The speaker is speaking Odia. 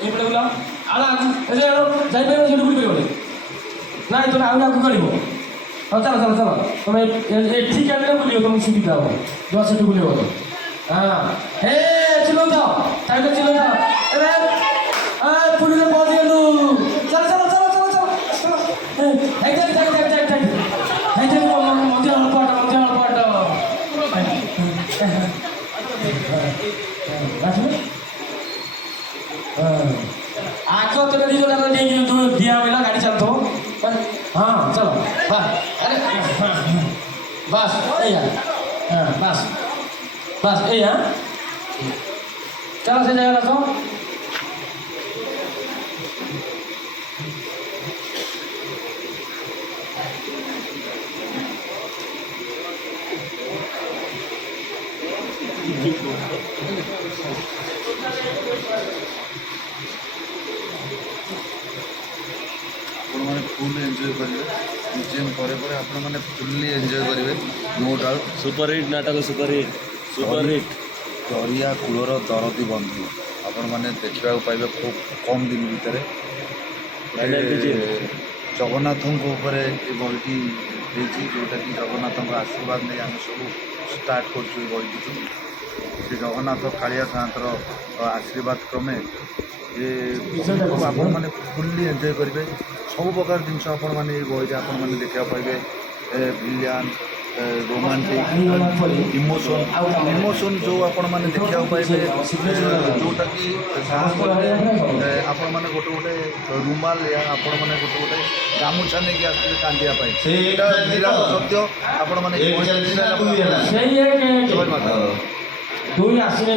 ଏଇପଟେ ବୁଲା ଆଳ ଯାଇପାରିବ ସେଠି ବୁଲି ପାରିବନି ନାଇଁ ତମେ ଆହୁରି ଆଗକୁ କାଢ଼ିବ ହଁ ଚାଲ ଚାଲ ଚାଲ ତମେ ଏଠି କାଢ଼ିଲେ ବୁଲିବ ତମକୁ ସୁବିଧା ହବ ଯ ସେଠି ବୁଲିବ ହଁ ହେ ଚିଲଉଥାଅ ତାଇଲେ ଚିଲଉଥାଅ ଏବେ ପୁରୀରେ ପହଞ୍ଚିଗଲୁ ଚାଲ ଚାଲ ଚାଲ ଚାଲ ଚାଲ ମନ୍ଦିର ଅଳ୍ପ ବାଟ ମନ୍ଦିର ଅଳ୍ପ ବାଟ ଆଗ ତମେ ଦି ଜଣ ନେଇକି ଦିଆ ମିଳିଲା ଗାଡ଼ି ଚାଲୁଥିବ ହଁ ଚାଲ ଆରେ ବାସ୍ ଏଇଆ ହଁ ବାସ୍ ବାସ୍ ଏଇଆ ଚାଲ ସେ ଜାଗାରେ ଆସ ଆପଣମାନେ ଫୁଲ୍ ଏନ୍ଜୟ କରିବେ ମ୍ୟୁଜିୟମ୍ ପରେ ପରେ ଆପଣମାନେ ଫୁଲ୍ଲି ଏନ୍ଜୟ କରିବେ नो डाउट सुपर हिट नाटक सुपर हिट ଦରିଆ କୂଳର ଦରଦୀ ବନ୍ଧୁ ଆପଣମାନେ ଦେଖିବାକୁ ପାଇବେ ଖୁବ୍ କମ୍ ଦିନ ଭିତରେ ଜଗନ୍ନାଥଙ୍କ ଉପରେ ଏ ବହିଟି ହେଇଛି ଯେଉଁଟାକି ଜଗନ୍ନାଥଙ୍କ ଆଶୀର୍ବାଦ ନେଇ ଆମେ ସବୁ ଷ୍ଟାର୍ଟ କରୁଛୁ ଏ ବହିଟିକୁ ସେ ଜଗନ୍ନାଥ କାଳିଆ ସାଆନ୍ତର ଆଶୀର୍ବାଦ କ୍ରମେ ଏ ଆପଣମାନେ ଫୁଲ୍ଲି ଏନ୍ଜୟ କରିବେ ସବୁ ପ୍ରକାର ଜିନିଷ ଆପଣମାନେ ଏ ବହିରେ ଆପଣମାନେ ଦେଖିବାକୁ ପାଇବେ ଭିଲିଆନ୍ ରୋମାଣ୍ଟିକ୍ ଇମୋସନ୍ ଯେଉଁ ଆପଣମାନେ ଦେଖିବାକୁ ପାଇବେ ଯେଉଁଟାକି ଆପଣମାନେ ଗୋଟେ ଗୋଟେ ରୁମାଲ ଆପଣମାନେ ଗୋଟେ ଗୋଟେ ଗାମୁଛା ନେଇକି ଆସିବେ କାନ୍ଦିବା ପାଇଁ ସେଇଟା ନିରାଟ ସତ୍ୟ ଆପଣମାନେ ଦୁଇ ଆସିଲେ